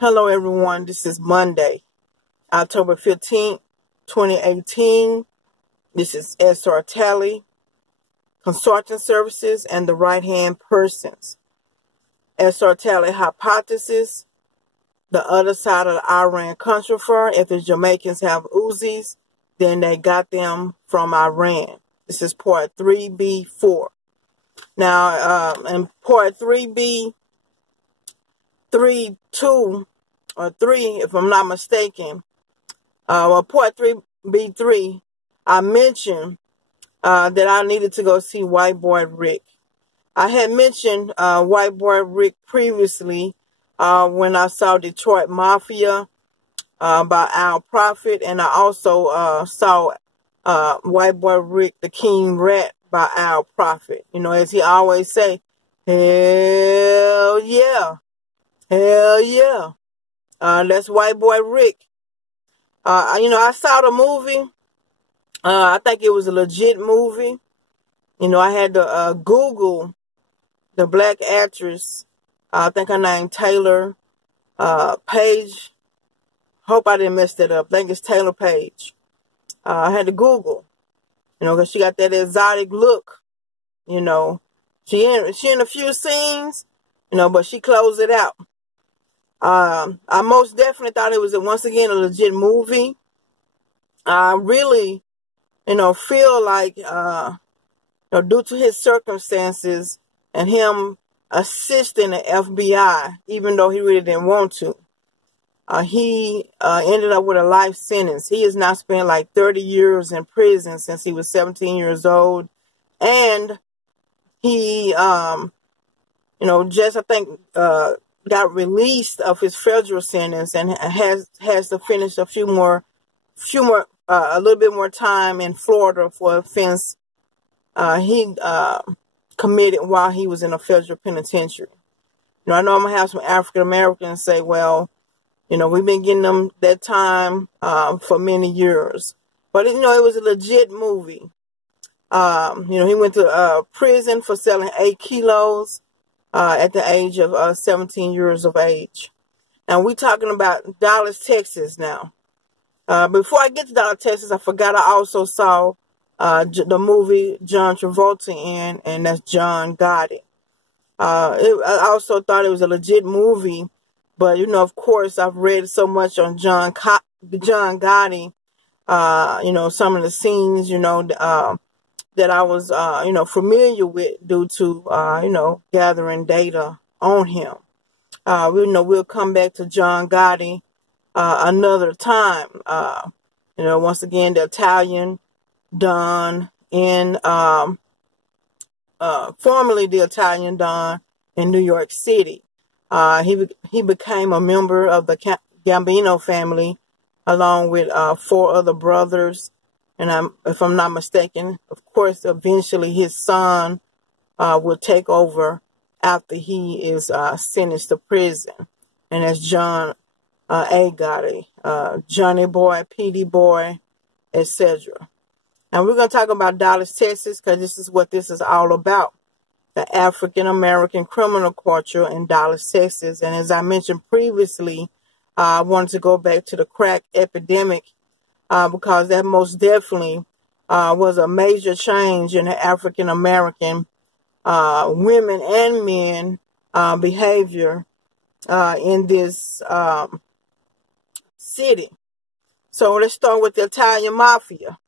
Hello everyone, this is Monday, October 15th, 2018. This is Tallie, Consulting Services and the Right-Hand Persons. Tallie hypothesis, the other side of the Iran Contra. If the Jamaicans have Uzis, then they got them from Iran. This is part 3B-4. Now, in part 3B, 3-2 or 3, if I'm not mistaken, part 3B3, I mentioned that I needed to go see White Boy Rick. I had mentioned White Boy Rick previously when I saw Detroit Mafia by Al Prophet, and I also saw White Boy Rick, the King Rat by Al Prophet. You know, as he always say, hell yeah. Hell yeah. That's White Boy Rick. I saw the movie. I think it was a legit movie. You know, I had to Google the black actress. I think her name Taylor Page. Hope I didn't mess that up. I think it's Taylor Page. I had to Google, because she got that exotic look. You know, she in a few scenes, but she closed it out. I most definitely thought it was, once again, a legit movie. I really, feel like, due to his circumstances and him assisting the FBI, even though he really didn't want to, he ended up with a life sentence. He has now spent like 30 years in prison since he was 17 years old. And he, just, I think, got released of his federal sentence and has to finish a little bit more time in Florida for offense he committed while he was in a federal penitentiary. I know I'm gonna have some African Americans say, well, we've been getting them that time for many years, but it was a legit movie. He went to prison for selling 8 kilos. At the age of 17 years of age. Now, we're talking about Dallas, Texas now. Before I get to Dallas, Texas, I forgot I also saw the movie John Travolta in, and that's John Gotti. I also thought it was a legit movie, but, of course, I've read so much on John Gotti, some of the scenes, that I was, familiar with due to, gathering data on him. We'll come back to John Gotti another time. Once again, the Italian Don formerly the Italian Don in New York City. He became a member of the Gambino family along with 4 other brothers. And if I'm not mistaken, of course, eventually his son will take over after he is sentenced to prison. And that's John A. Gotti, Johnny Boy, PD Boy, etc. Now, we're going to talk about Dallas, Texas, because this is what this is all about. The African-American criminal culture in Dallas, Texas. And as I mentioned previously, I wanted to go back to the crack epidemic because that most definitely was a major change in the African-American women and men behavior in this city. So let's start with the Italian Mafia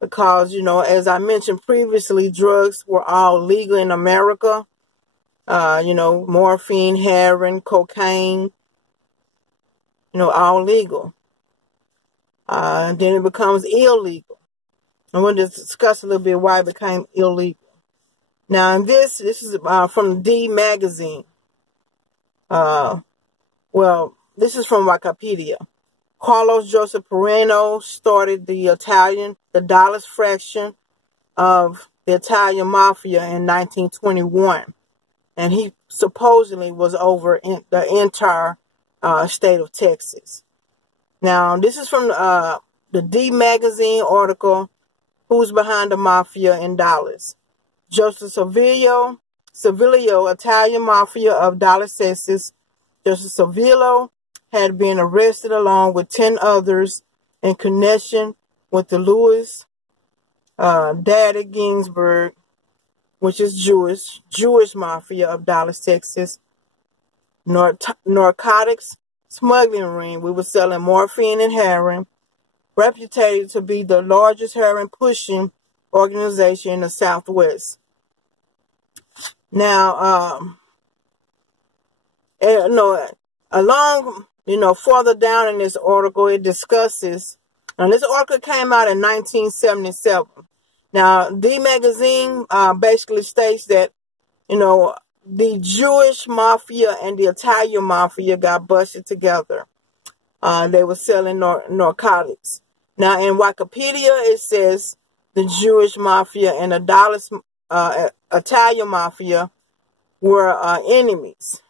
because, as I mentioned previously, drugs were all legal in America. Morphine, heroin, cocaine, all legal. Then it becomes illegal. I'm going to discuss a little bit why it became illegal. Now, this is from the D magazine. This is from Wikipedia. Carlos Joseph Pereno started the Dallas fraction of the Italian Mafia in 1921. And he supposedly was over the entire state of Texas. Now, this is from the D Magazine article, Who's Behind the Mafia in Dallas? Joseph Civilio, Italian Mafia of Dallas, Texas. Joseph Civilio had been arrested along with 10 others in connection with the Louis Daddy Ginsburg, which is Jewish Mafia of Dallas, Texas, narcotics smuggling ring. We were selling morphine and heroin, reputed to be the largest heroin pushing organization in the Southwest. Now, further down in this article, it discusses, now this article came out in 1977. Now, the magazine basically states that, the Jewish Mafia and the Italian Mafia got busted together. They were selling narcotics. Now, in Wikipedia, it says the Jewish Mafia and the Dallas Italian Mafia were enemies.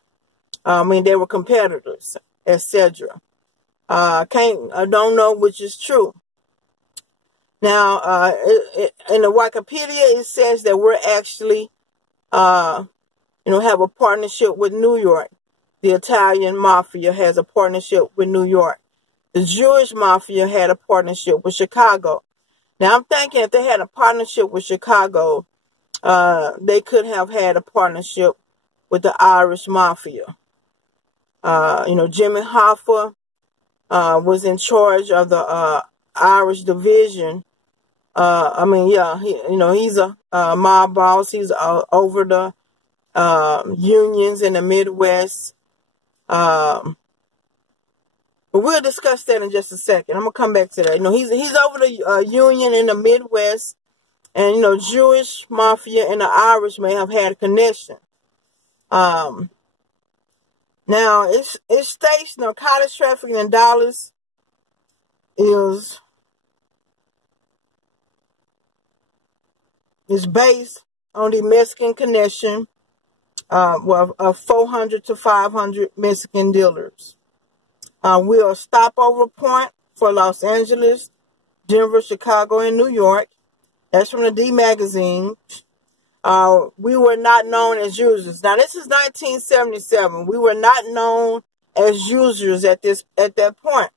They were competitors, etc. I don't know which is true. Now, in the Wikipedia, it says that we're actually, have a partnership with New York. The Italian Mafia has a partnership with New York. The Jewish Mafia had a partnership with Chicago. Now, I'm thinking if they had a partnership with Chicago, they could have had a partnership with the Irish Mafia. Jimmy Hoffa was in charge of the Irish division. He's a mob boss. He's over the unions in the Midwest. But we'll discuss that in just a second. I'm going to come back to that. He's over the union in the Midwest. And, Jewish Mafia and the Irish may have had a connection. Now, it states narcotics trafficking in Dallas is based on the Mexican connection of 400 to 500 Mexican dealers. We are a stopover point for Los Angeles, Denver, Chicago, and New York. That's from the D magazine. We were not known as users. Now, this is 1977. We were not known as users at that point.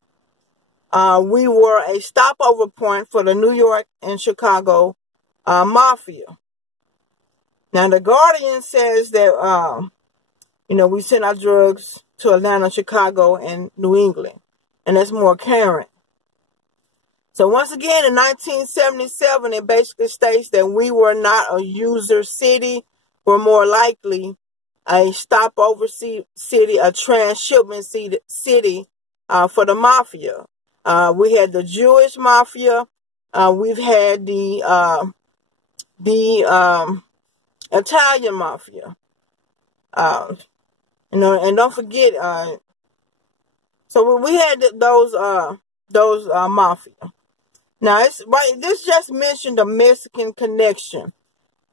We were a stopover point for the New York and Chicago Mafia. Now, the Guardian says that, we sent our drugs to Atlanta, Chicago, and New England. And that's more current. So once again, in 1977, it basically states that we were not a user city. We're more likely a stopover city, a transshipment city for the Mafia. We had the Jewish Mafia. We've had the Italian Mafia. And don't forget, so we had those Mafia. Now, this just mentioned the Mexican connection.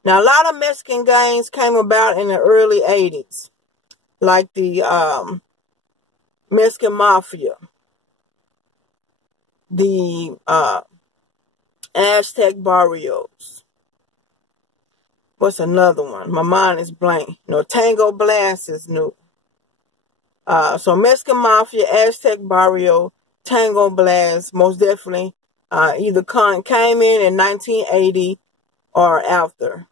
Now, a lot of Mexican gangs came about in the early 80s, like the Mexican Mafia, the Aztec Barrios. What's another one? My mind is blank. Tango Blast is new. So Mexican Mafia, Aztec Barrio, Tango Blast, most definitely either came in 1980 or after.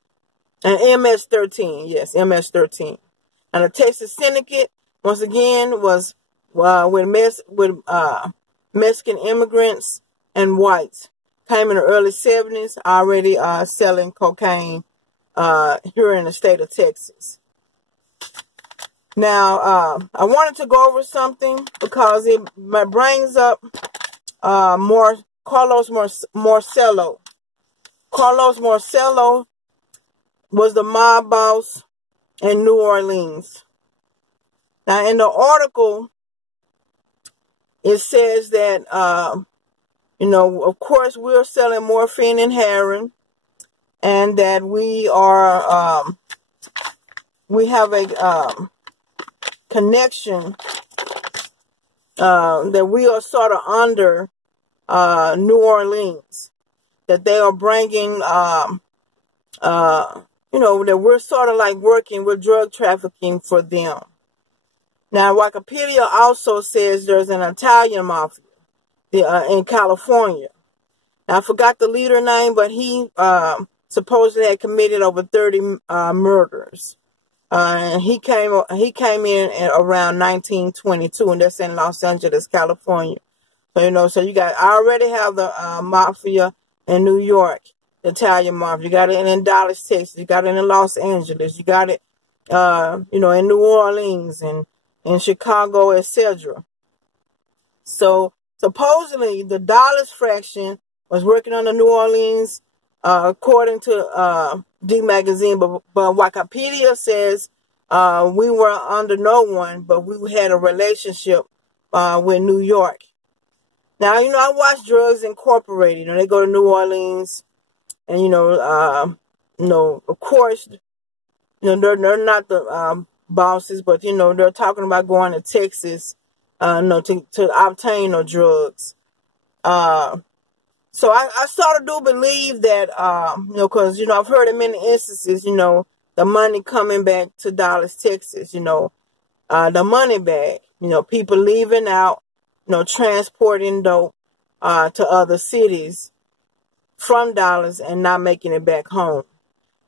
And MS-13, yes, MS-13. And the Texas Syndicate, once again, was with Mexican immigrants and whites. Came in the early 70s, already selling cocaine here in the state of Texas. Now, I wanted to go over something because it brings up Carlos Marcello. Carlos Marcello was the mob boss in New Orleans. Now, in the article, it says that, of course, we're selling morphine and heroin, and that we have a connection that we are sort of under New Orleans, that they are bringing, that we're sort of like working with drug trafficking for them. Now, Wikipedia also says there's an Italian mafia in California. Now, I forgot the leader name, but he supposedly had committed over 30 murders. And he came in at around 1922, and that's in Los Angeles, California. So, so you got, I already have the Mafia in New York, the Italian Mafia. You got it in Dallas, Texas. You got it in Los Angeles. You got it, in New Orleans and in Chicago, etc. So, supposedly, the Dallas fraction was working on the New Orleans, according to D Magazine, but Wikipedia says we were under no one, but we had a relationship with New York. Now, I watch Drugs Incorporated, and they go to New Orleans, and of course, they're not the bosses, but they're talking about going to Texas, to obtain no drugs. So I sort of do believe that, because, I've heard in many instances, the money coming back to Dallas, Texas, the money bag, people leaving out, transporting dope, to other cities from Dallas and not making it back home.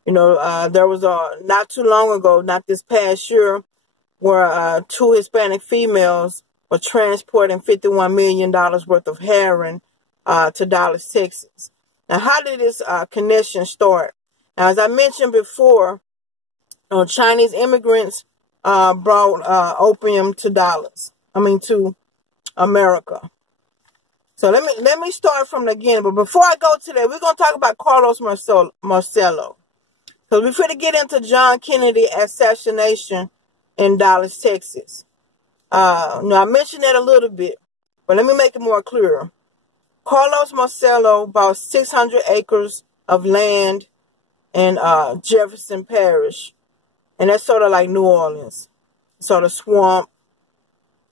There was not too long ago, not this past year, where 2 Hispanic females were transporting $51 million worth of heroin to Dallas, Texas. Now, how did this connection start? Now, as I mentioned before, Chinese immigrants brought opium to to America. So let me start from the beginning. But before I go to that, we're going to talk about Carlos Marcello. Because we're going to get into John Kennedy assassination in Dallas, Texas. Now, I mentioned that a little bit, but let me make it more clear. Carlos Marcello bought 600 acres of land in Jefferson Parish. And that's sort of like New Orleans. Sort of swamp,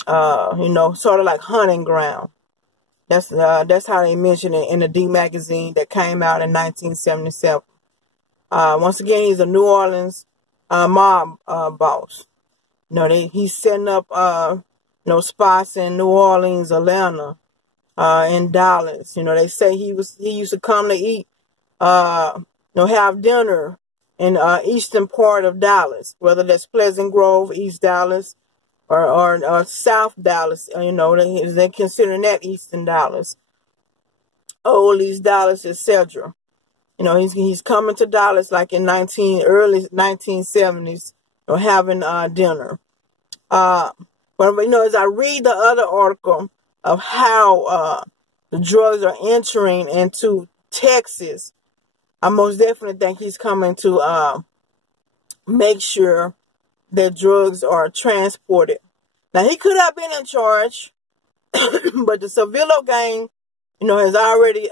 sort of like hunting ground. That's how they mention it in the D magazine that came out in 1977. Once again, he's a New Orleans mob boss. He's setting up spots in New Orleans, Atlanta, in Dallas. They say he used to come to eat, have dinner in eastern part of Dallas, whether that's Pleasant Grove, East Dallas, or South Dallas. They're considering that Eastern Dallas, Old East Dallas, etc. He's coming to Dallas like in early 1970s, having dinner. But as I read the other article of how the drugs are entering into Texas, I most definitely think he's coming to make sure that drugs are transported. Now, he could have been in charge, but the Civillo gang, has already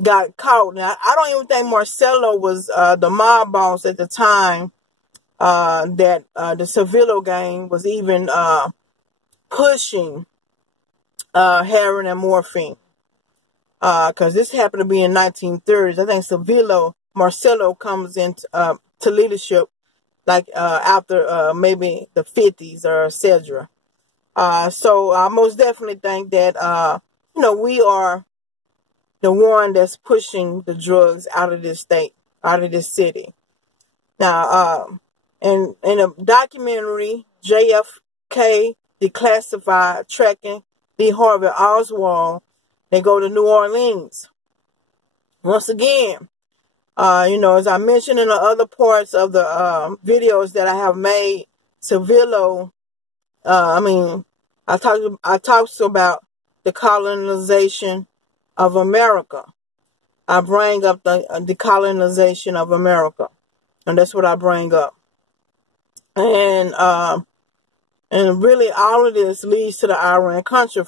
got caught. Now, I don't even think Marcello was the mob boss at the time that the Civillo gang was even pushing heroin and morphine. Because this happened to be in 1930s. I think Marcello comes into to leadership like after maybe the 50s or etc. So I most definitely think that we are the one that's pushing the drugs out of this state, out of this city. Now, in a documentary, JFK Declassified, tracking Lee Harvey Oswald, they go to New Orleans. Once again, as I mentioned in the other parts of the videos that I have made, Civillo, I talked about the colonization of America. I bring up the colonization of America, and that's what I bring up. And really all of this leads to the Iran-Contra,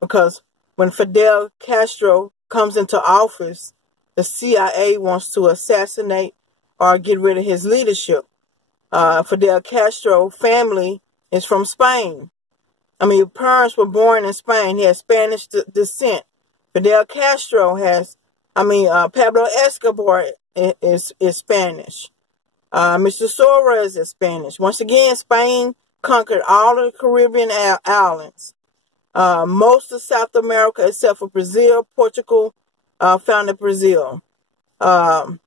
because when Fidel Castro comes into office, the CIA wants to assassinate or get rid of his leadership. Fidel Castro family is from Spain. His parents were born in Spain. He has Spanish descent. Fidel Castro has, Pablo Escobar is Spanish. Mr. Suarez is Spanish. Once again, Spain conquered all of the Caribbean islands. Most of South America, except for Brazil, Portugal, founded Brazil. They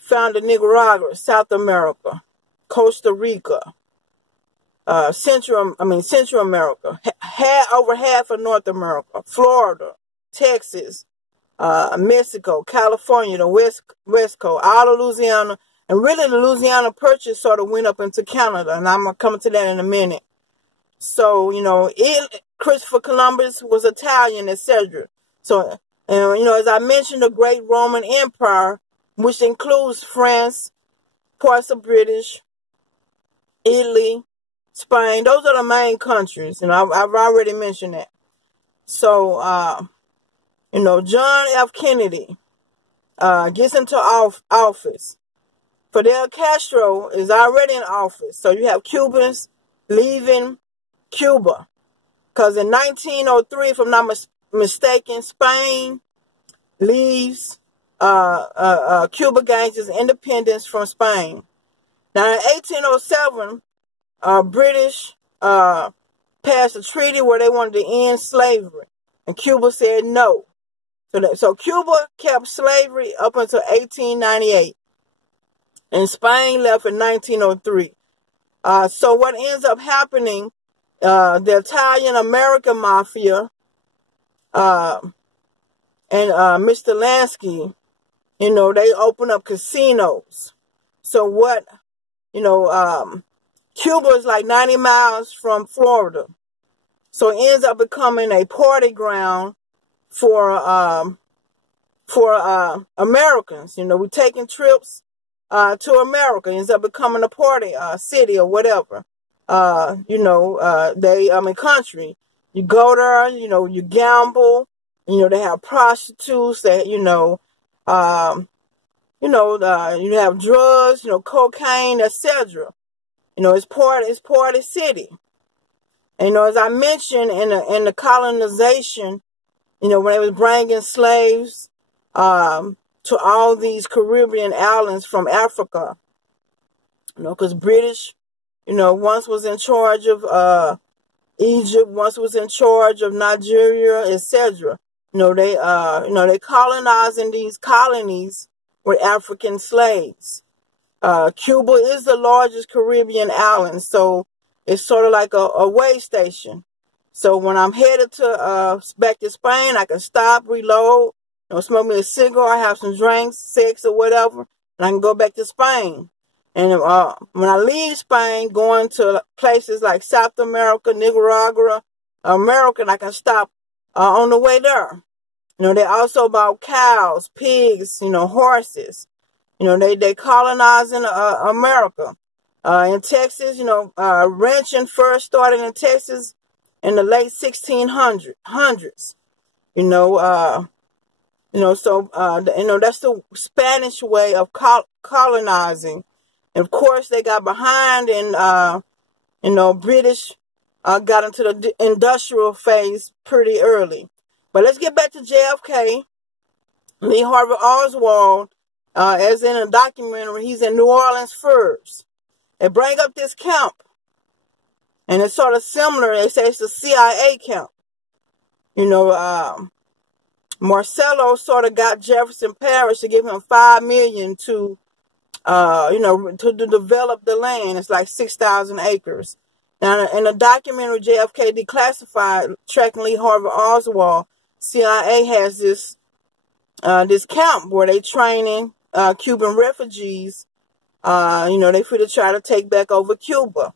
founded Nicaragua, South America, Costa Rica, Central America, over half of North America, Florida, Texas, Mexico, California, the West Coast, all of Louisiana, and really the Louisiana Purchase sort of went up into Canada, and I'm going to come to that in a minute. So, Christopher Columbus was Italian, etc. So, as I mentioned, the Great Roman Empire, which includes France, parts of British, Italy, Spain. Those are the main countries, and I've already mentioned that. So, John F. Kennedy gets into office. Fidel Castro is already in office. So you have Cubans leaving Cuba. Because in 1903, if I'm not mistaken, Spain leaves, Cuba gains its independence from Spain. Now in 1807, British passed a treaty where they wanted to end slavery. And Cuba said no. So Cuba kept slavery up until 1898. And Spain left in 1903. So what ends up happening, the Italian-American Mafia and Mr. Lansky, they open up casinos. So what, Cuba is like 90 miles from Florida. So it ends up becoming a party ground for Americans. We're taking trips to America. It ends up becoming a party city or whatever. Country. You go there, you gamble. They have prostitutes that, you have drugs, cocaine, etc. It's party city. And, as I mentioned in the colonization, when they was bringing slaves to all these Caribbean islands from Africa, because British, once was in charge of Egypt, once was in charge of Nigeria, etc. They colonizing these colonies with African slaves. Cuba is the largest Caribbean island, so it's sort of like a way station. So when I'm headed to back to Spain, I can stop, reload, smoke me a cigar, have some drinks, sex or whatever, and I can go back to Spain. And when I leave Spain, going to places like South America, Nicaragua, America, I can stop on the way there. They also bought cows, pigs, horses. They colonizing America. In Texas, ranching first started in Texas in the late 1600s. That's the Spanish way of colonizing. And of course, they got behind and, British got into the industrial phase pretty early. But let's get back to JFK. Lee Harvey Oswald, as in a documentary, he's in New Orleans first. They bring up this camp. And it's sort of similar. They say it's the CIA camp. Marcello sort of got Jefferson Parish to give him $5 million to develop the land. It's like 6,000 acres. Now, in the documentary JFK Declassified, tracking Lee Harvey Oswald, CIA has this camp where they training Cuban refugees. They for to try to take back over Cuba.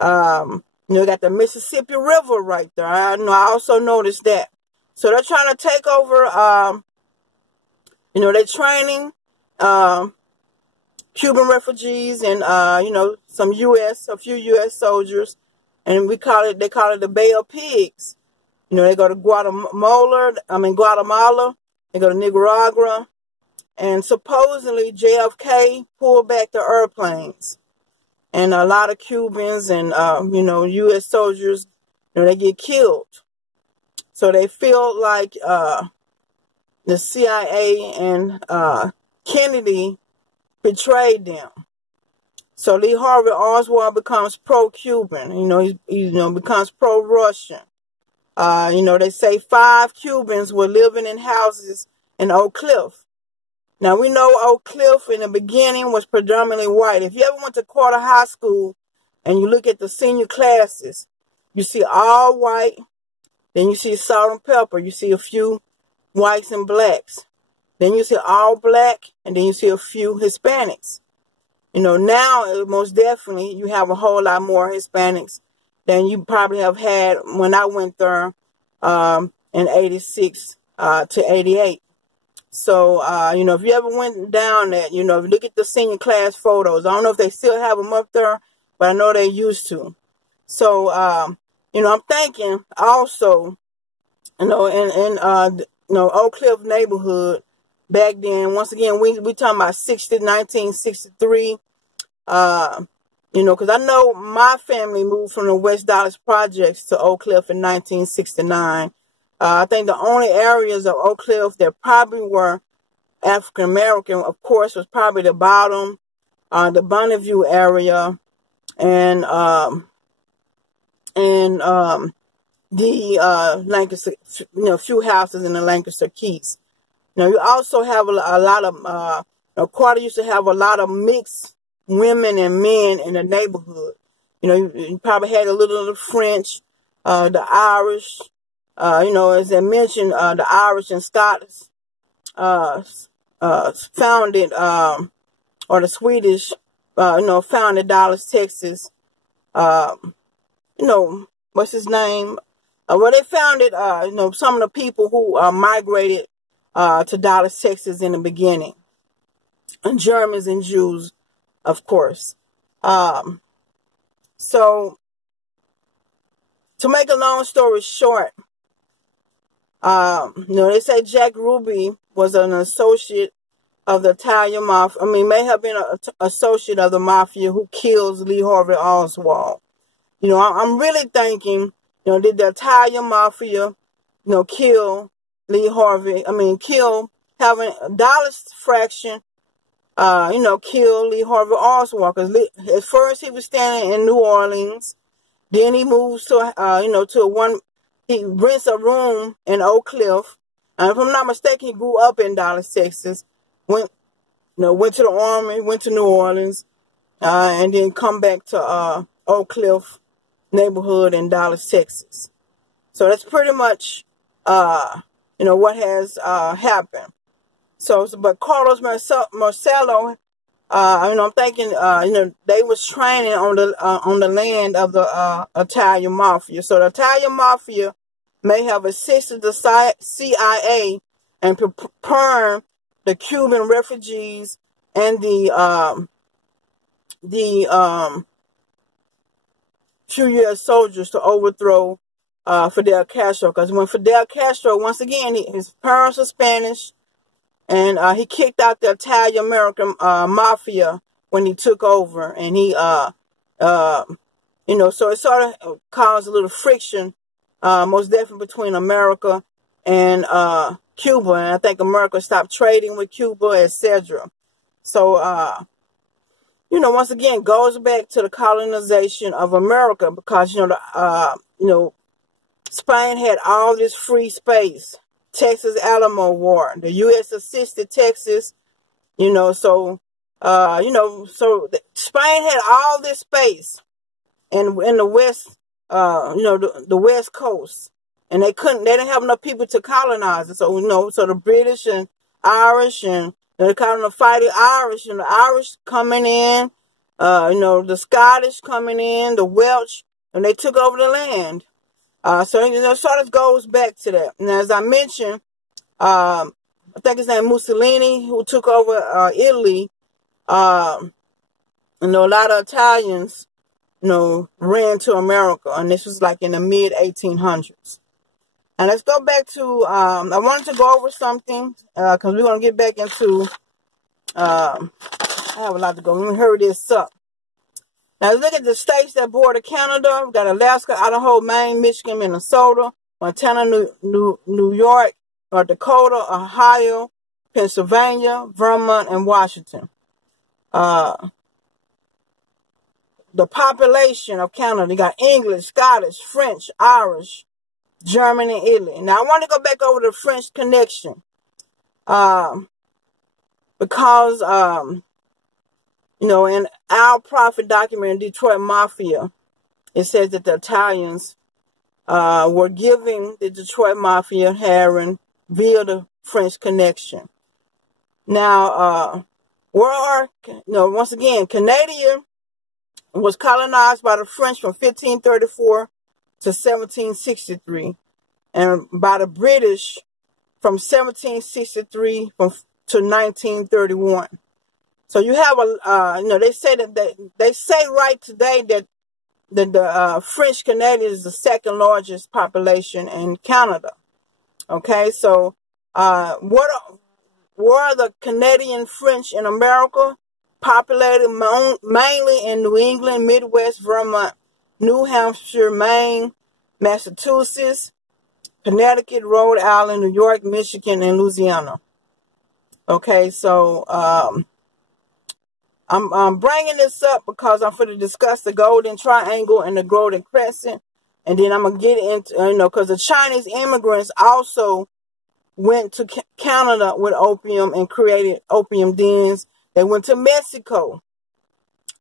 Got the Mississippi River right there. I also noticed that. So they're trying to take over, they're training Cuban refugees and, a few U.S. soldiers. And they call it the Bay of Pigs. They go to Guatemala. They go to Nicaragua. And supposedly JFK pulled back the airplanes. And a lot of Cubans and, U.S. soldiers, they get killed. So they feel like the CIA and Kennedy betrayed them. So Lee Harvey Oswald becomes pro-Cuban. He becomes pro-Russian. They say 5 Cubans were living in houses in Oak Cliff. Now, we know Oak Cliff in the beginning was predominantly white. If you ever went to Carter High School and you look at the senior classes, you see all white, then you see salt and pepper, you see a few whites and blacks. Then you see all black, and then you see a few Hispanics. Now, most definitely, you have a whole lot more Hispanics than you probably have had when I went there in 86 to 88. So, if you ever went down that, if you look at the senior class photos, I don't know if they still have them up there, but I know they used to. So, I'm thinking also, in Oak Cliff neighborhood back then, once again, we talking about 1963, because I know my family moved from the West Dallas Projects to Oak Cliff in 1969. I think the only areas of Oak Cliff that probably were African American, of course, was probably the bottom, the Bonneview area, and the Lancaster, few houses in the Lancaster Keys. You also have a lot of, Carter used to have a lot of mixed women and men in the neighborhood. You probably had a little of the French, the Irish, as I mentioned, the Irish and Scots, founded, or the Swedish, founded Dallas, Texas, what's his name? They founded, some of the people who migrated to Dallas, Texas in the beginning. And Germans and Jews, of course. So, to make a long story short, they say Jack Ruby was an associate of the Italian Mafia. May have been an associate of the Mafia who kills Lee Harvey Oswald. I'm really thinking, did the Italian Mafia, kill Lee Harvey? Having Dallas fraction, kill Lee Harvey Oswald. Because at first he was standing in New Orleans. Then he moves to, he rents a room in Oak Cliff. And if I'm not mistaken, he grew up in Dallas, Texas. Went to the Army, went to New Orleans, and then come back to Oak Cliff neighborhood in Dallas, Texas. So that's pretty much, what has happened. But Carlos Marcello, I'm thinking, they was training on the land of the Italian Mafia. So the Italian Mafia may have assisted the CIA in preparing the Cuban refugees and the few U.S. soldiers to overthrow Fidel Castro. Because when Fidel Castro, once again, his parents are Spanish, and he kicked out the Italian-American Mafia when he took over. And he, so it sort of caused a little friction, most definitely between America and Cuba. And I think America stopped trading with Cuba, etc. So, once again, goes back to the colonization of America because, Spain had all this free space. Texas Alamo War. The U.S. assisted Texas, so Spain had all this space in the West, the West Coast. And they didn't have enough people to colonize it. So, so the British and Irish and they call them the Fighting Irish, and the Irish coming in, the Scottish coming in, the Welsh, and they took over the land. So it sort of goes back to that. And as I mentioned, I think his name Mussolini, who took over Italy. A lot of Italians, ran to America, and this was like in the mid 1800s. And let's go back to, I wanted to go over something, because we're going to get back into, I have a lot to go. Let me hurry this up. Now, look at the states that border Canada. We've got Alaska, Idaho, Maine, Michigan, Minnesota, Montana, New York, North Dakota, Ohio, Pennsylvania, Vermont, and Washington. the population of Canada. You got English, Scottish, French, Irish, German, and Italy. Now, I want to go back over the French connection. Because, you know, in our prophet document, Detroit Mafia, it says that the Italians were giving the Detroit Mafia heroin via the French connection. Now, once again, Canada was colonized by the French from 1534 to 1763, and by the British from 1763 to 1931. So you have they say that they say right today that the French Canadians is the second largest population in Canada. Okay, so what were the Canadian French in America? Populated mainly in New England, Midwest, Vermont, New Hampshire, Maine, Massachusetts, Connecticut, Rhode Island, New York, Michigan, and Louisiana. Okay, so I'm bringing this up because I'm going to discuss the Golden Triangle and the Golden Crescent, and then I'm going to get into, because the Chinese immigrants also went to Canada with opium and created opium dens. They went to Mexico.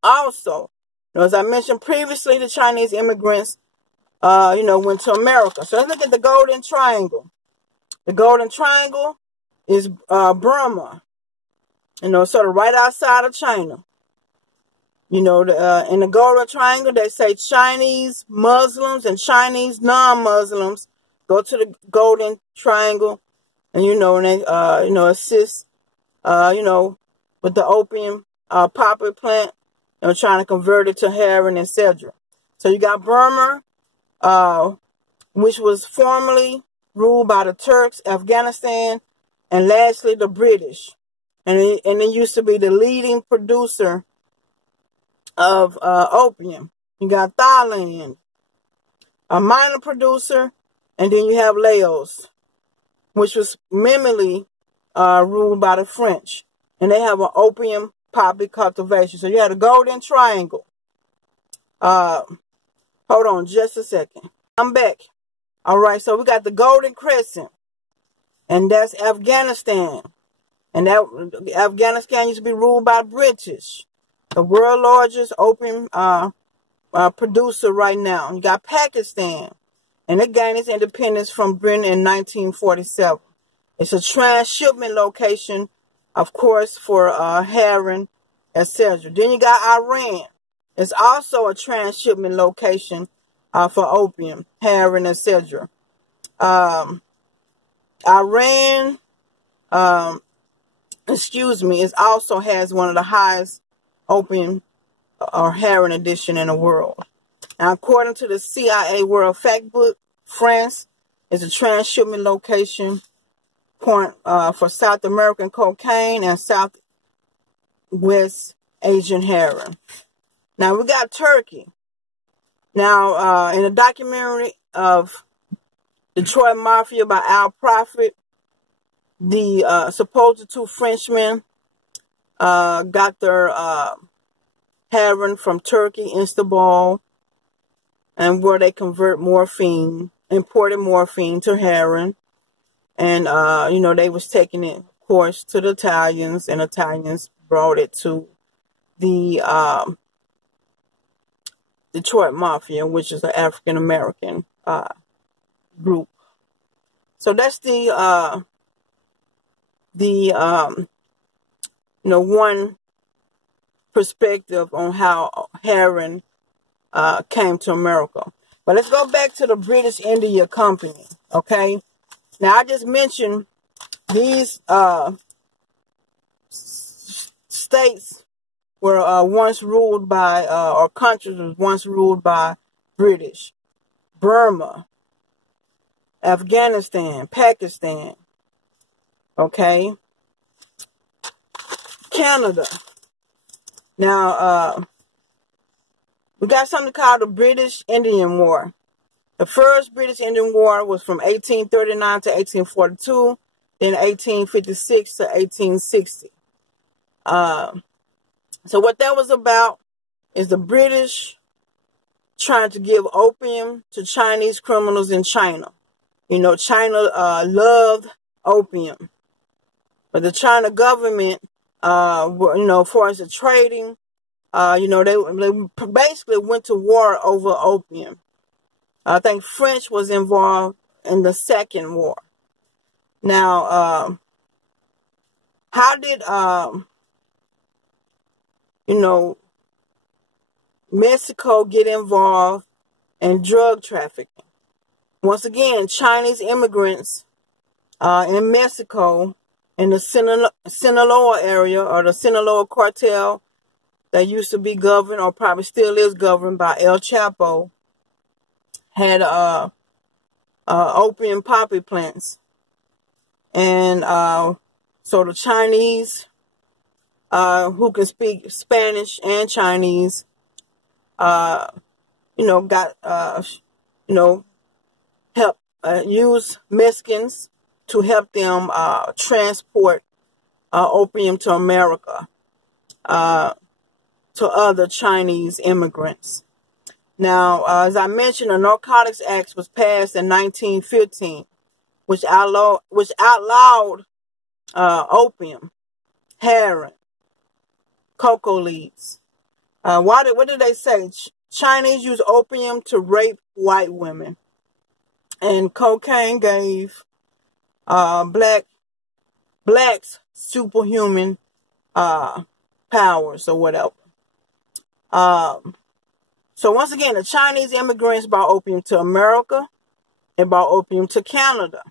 Also, as I mentioned previously, the Chinese immigrants, went to America. So let's look at the Golden Triangle. The Golden Triangle is Burma, sort of right outside of China. In the Golden Triangle, they say Chinese Muslims and Chinese non-Muslims go to the Golden Triangle, and they assist, with the opium poppy plant, trying to convert it to heroin, etc. So you got Burma, which was formerly ruled by the Turks, Afghanistan, and lastly the British. And it used to be the leading producer of opium. You got Thailand, a minor producer, and then you have Laos, which was mainly ruled by the French. And they have an opium poppy cultivation. So you had a Golden Triangle. Hold on just a second. I'm back. All right, so we got the Golden Crescent, and that's Afghanistan. And that Afghanistan used to be ruled by British, the world largest opium producer right now. You got Pakistan, and it gained its independence from Britain in 1947. It's a transshipment location, of course, for heroin, etc. Then you got Iran. It's also a transshipment location for opium, heroin, etc. Iran, it also has one of the highest opium or heroin addiction in the world. Now, according to the CIA World Factbook, France is a transshipment location point for South American cocaine and Southwest Asian heroin. Now, we got Turkey. Now, in a documentary of Detroit Mafia by Al Prophet, the supposed two Frenchmen got their heroin from Turkey, Istanbul, and where they convert imported morphine to heroin. And, they was taking it, of course, to the Italians, and Italians brought it to the Detroit Mafia, which is an African-American group. So that's one perspective on how heroin came to America. But let's go back to the British India Company, okay? Now, I just mentioned these states were once ruled by, or countries was once ruled by British. Burma, Afghanistan, Pakistan, okay? Canada. Now, we got something called the British Indian War. The first British Indian War was from 1839 to 1842, then 1856 to 1860. So what that was about is the British trying to give opium to Chinese criminals in China. You know, China loved opium. But the China government, you know, as far as the trading, you know, they basically went to war over opium. I think French was involved in the Second War. Now, how did, you know, Mexico get involved in drug trafficking? Once again, Chinese immigrants in Mexico, in the Sinaloa area, or the Sinaloa cartel that used to be governed, or probably still is governed, by El Chapo, had opium poppy plants. And so the Chinese, who can speak Spanish and Chinese, you know, got, you know, help use Mexicans to help them transport opium to America, to other Chinese immigrants. Now, as I mentioned, the Narcotics Act was passed in 1915, which outlawed opium, heroin, cocoa leaves. What did they say? Chinese use opium to rape white women, and cocaine gave blacks superhuman powers or whatever. So once again, the Chinese immigrants brought opium to America. They brought opium to Canada.